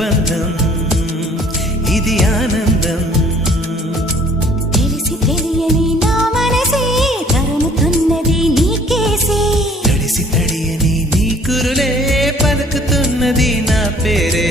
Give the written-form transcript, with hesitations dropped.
బంధం ఇది ఆనందం తెలిసి తెలియని నా మనసే తరుముతున్నది నీకేసే తడిసి తడియని నీ కురులే పలుకుతున్నది నా పేరే